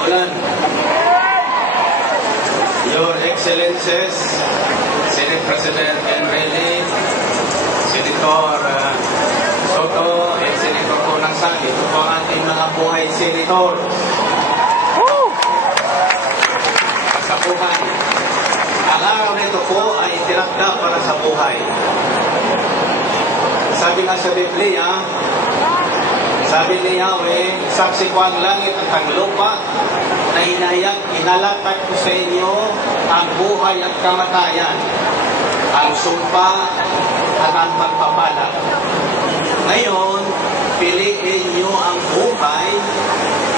ulan. Your Excellencies, Senate President Enrile, Senator Soto, at Senator Conangsan, ito po ang ating mga buhay senator. Kasapuhan. Ang araw nito po ay itinakda para sa buhay. Sabi nga sa Biblia, sabi ni Yahweh, saksi ko ang langit at ang lupa, na inalatag ko sa inyo ang buhay at kamatayan, ang sumpa at ang pagpapala. Ngayon, piliin niyo ang buhay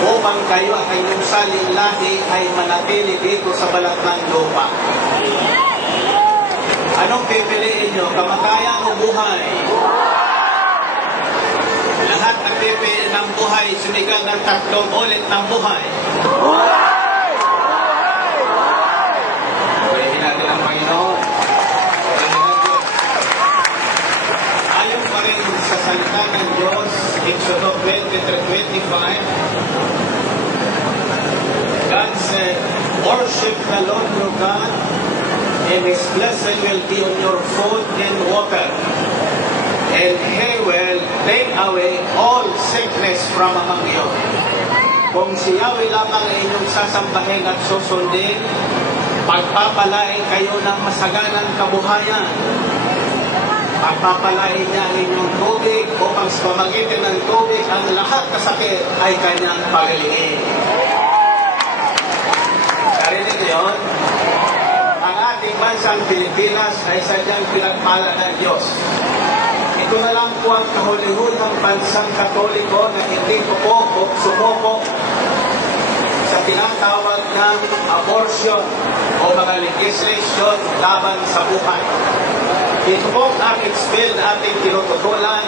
upang kayo at inyong saling lahi ay manatili dito sa balat ng lupa. Anong pipiliin niyo? Kamatayan o buhay? Lahat ng pipiliin ng buhay, sumigal ng 3 ulit ng buhay. Pwede natin ang Panginoon. Ayon pa rin sa salita ng Diyos, Exodus 23:25, God said, worship the Lord your God, and His blessing will be on your food and water, and He will take away all sickness from among you. Kung si Yahweh lamang ang inyong sasambahin at susundin, pagpapalain kayo ng masaganang kabuhayan. Pagpapalain niya ang inyong tubig upang sa pamagitan ng tubig ang lahat kasakit ay kanyang pagalingin. Narinig niyo yun? Ang ating bansang Pilipinas ay sadyang pinagpala ng Diyos. Ito na lang po ang kahuli-huling bansang Katoliko na hindi po sumuko sa tinatawag ng abortion o mga legislation laban sa buhay. Ito po ang expel na ating tinututulan.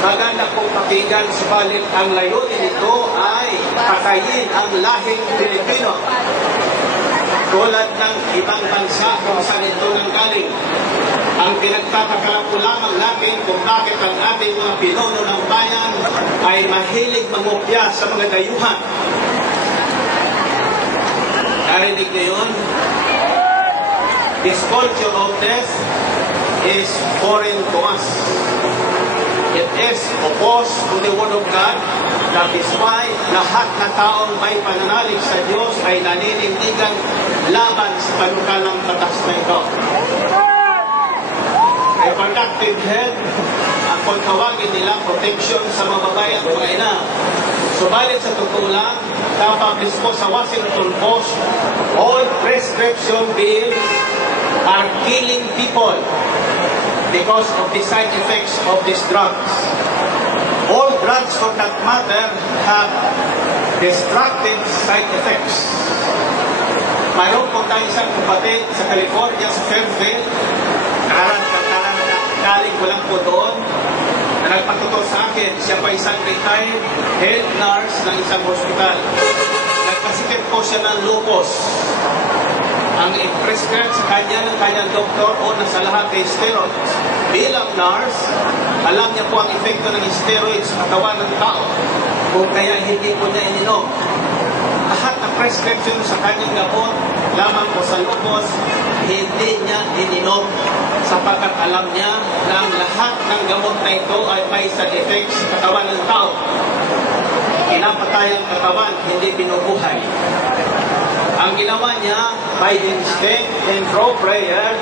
Maganda pong pakinggan, subalit ang layunin nito ay patayin ang lahing Pilipino. Tulad ng ibang bansa kung saan ito nanggaling. Ang pinagtatakalang po lamang natin kung bakit ang ating mga pinuno ng bayan ay mahilig mangopya sa mga dayuhan. Narinig niyo yun? This culture of death is foreign to us. It is opposed to the Word of God. That is why lahat na taong may pananalig sa Diyos ay naninindigan laban sa panukalang batas na ito. Reproductive health, ang pagkawagin nila protection sa mga babae at mga ina. Subalit sa totoo lang, napublish po sa Washington Post, all prescription bills are killing people because of the side effects of these drugs. All drugs for that matter have destructive side effects. Mayroon po tayo isang kapatid sa California, sa Fairfield, galing ko lang po doon, na nagpatuto sa akin. Siya pa isang retired head nurse ng isang hospital. Nagpasikip po siya ng lupus. Ang i-prescribe sa kanya ng kanyang doktor o sa lahat ay steroids. Bilang nurse, alam niya po ang epekto ng steroids sa katawan ng tao. Kung kaya hindi po niya ininom. Lahat ng prescription sa kanyang gamot, lamang po sa lupus, hindi niya ininom sapagkat alam niya na ang lahat ng gamot na ito ay may side effects sa katawan ng tao. Pinapatay ang katawan, hindi binubuhay. Ang ginawa niya, by instinct and through prayer,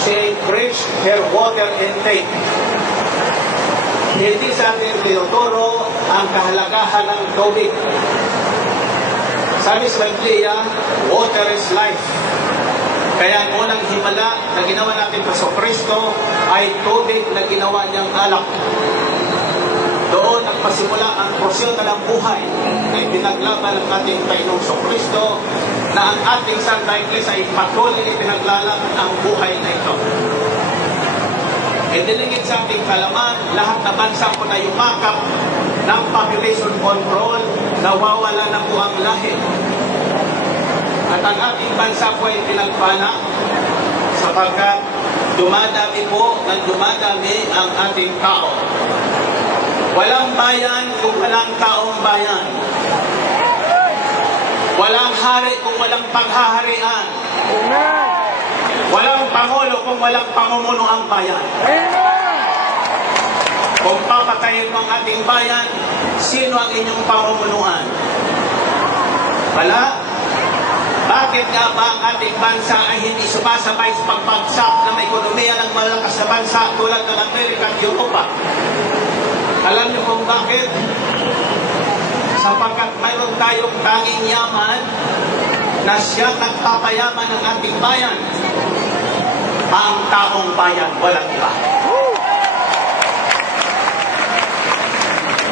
she increased her water intake. Hindi sa atin tinuturo ang kahalagahan ng tubig. Sabi sa Biblia, water is life. Kaya ang unang himala na ginawa natin pa sa Kristo ay tubig na ginawa niyang alak. Doon nagpasimula ang prosyon ng buhay na pinaglaban ng ating Panginoong Kristo na ang ating Santa Iglesia ay patuloy ipinaglalaban ang buhay na ito. Idilingit sa ating kalaman, lahat na bansa po na yumakap ng population control, nawawala na po ang lahi. At ang ating bansa po ay pinagpana sapagkat dumadami po ng dumadami ang ating tao. Walang bayan kung walang taong bayan. Walang hari kung walang paghaharian. Amen. Walang pangulo kung walang pamumuno ang bayan. Amen. Kung papatayin mo ang ating bayan, sino ang inyong pamumunuan? Wala? Bakit nga ba ang ating bansa ay hindi sumasabay sa pagbagsak ng ekonomiya ng malakas na bansa tulad ng Amerika at Europa? Alam niyo kung bakit? Sapagkat mayroon tayong tanging yaman na siyang nagpapayaman ng ating bayan. Ang taong bayan, walang iba.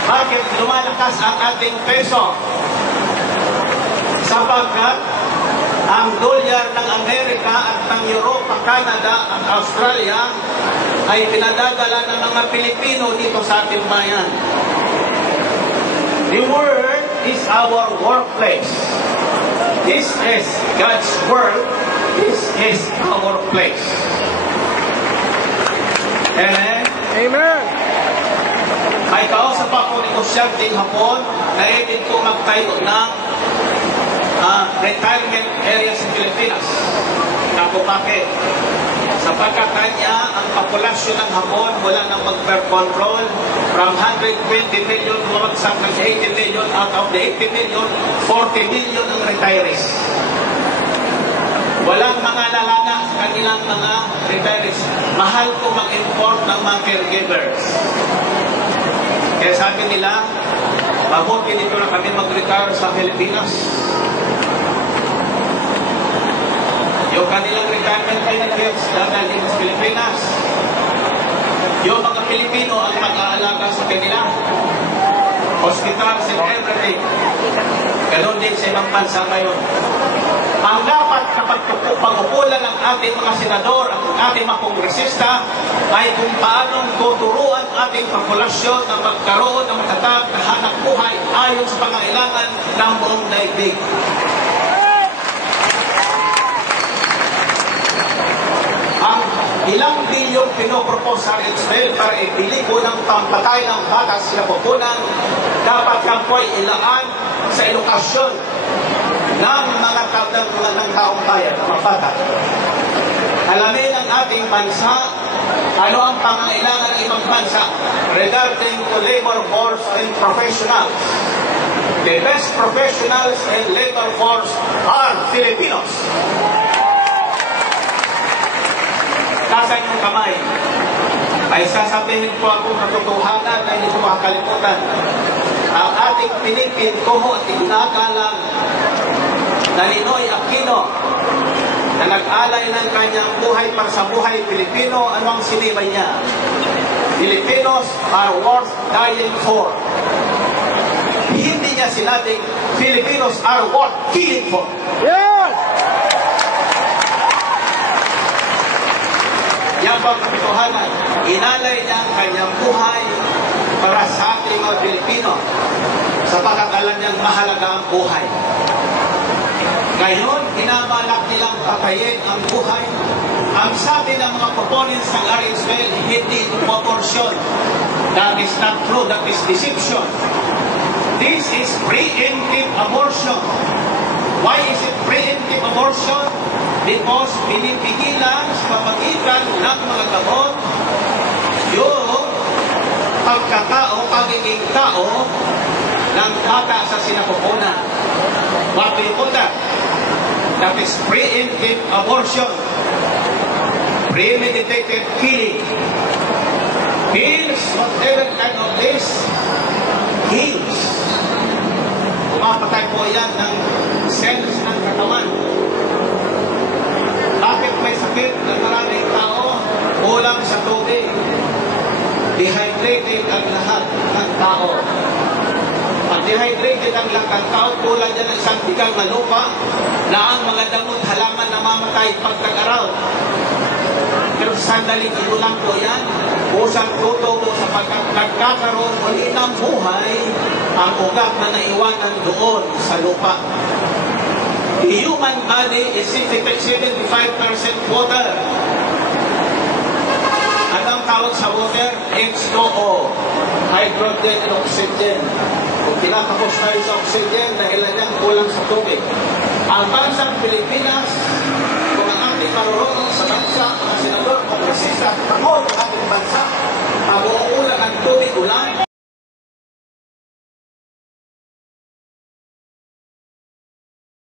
Bakit lumalakas ang ating peso? Sapagkat ang dolyar ng Amerika at ng Europa, Canada at Australia ay pinadadala ng mga Pilipino dito sa ating bayan. The world is our workplace. This is God's world. This is our place. Amen? Amen. May kausap ako negosyanteng Hapon na edit ko magtayo ng retirement area sa Pilipinas. Ako bakit? Sapagkat kanya ang populasyon ng Hapon wala nang mag-control from 120 million bumagsak ng 80 million. Out of the 80 million, 40 million ang retirees. Walang mga lalana sa kanilang mga retirees. Mahal ko mag-import ng mga caregivers. Kaya sabi nila, mabuti dito na kami mag-retire sa Pilipinas. Yung kanilang retirement benefits dadalhin sa Pilipinas. Yung mga Pilipino ang mag-aalaga sa kanila. Hospitals and everything. Ganon din sa ibang bansa ngayon. Ang dapat kapag pag-upulan ng ating mga senador at ng ating mga kongresista ay kung paanong tuturuan ating populasyon na magkaroon ng matatag na hanap buhay ayon sa pangailangan ng buong daigdig. Ang ilang bilyong pinopropose sa Israel para ibili ko ng pampatay ng bata sa sinapupunan, dapat yan po ay ilaan sa edukasyon ng mga taong bayan, ng mga bata. Alamin ang ating bansa, ano ang pangailangan ng ibang bansa regarding to labor force and professionals. The best professionals and labor force are Filipinos. Tasan yung kamay. Ay sasabihin ko akong katotohanan na hindi ko makakalimutan. Ang ating Pilipin, kuho at ignagalang na Ninoy Aquino na nag-alay ng kanyang buhay para sa buhay Pilipino, ano ang sinibay niya? Filipinos are worth dying for. Hindi niya sinabing Filipinos are worth killing for. Yes! Yan po ang katotohanan. Inalay niya ang kanyang buhay para sa ating mga Pilipino sa pagkakalan niyang mahalaga ang buhay. Ngayon, inabalak nilang patayin ang buhay. Ang sabi ng mga proponents ng RSL, hindi ito proportion. That is not true, that is deception. This is preemptive abortion. Why is it preemptive abortion? Because pinipigilan sa pamagitan ng mga gamot yung pagkatao, pagiging tao ng bata sa sinapupunan. What do you call that? That is preemptive abortion. Premeditated killing. Kills whatever kind of this kills. Pumapatay po yan ng cells ng katawan. Bakit may sakit na maraming tao? Kulang sa tubig. Dehydrated ang lahat ng tao. Pag dehydrated ang lahat ng tao, kulang dyan ng isang bigang na lupa na ang mga damot halaman na mamatay pag nag-araw. Pero sandaling ito lang po yan, usang tutubo sapagkat nagkakaroon uli ng buhay ang ugat na naiwanan doon sa lupa. The human body is 75% water. Anong tawag sa water? H2O, hydrogen and oxygen. Kung tinatapos tayo sa oxygen, dahil yan kulang sa tubig. ang bansang Pilipinas, kung ang ating marurunong sa bansa, mga senador, kongresista, pangod ang ating bansa,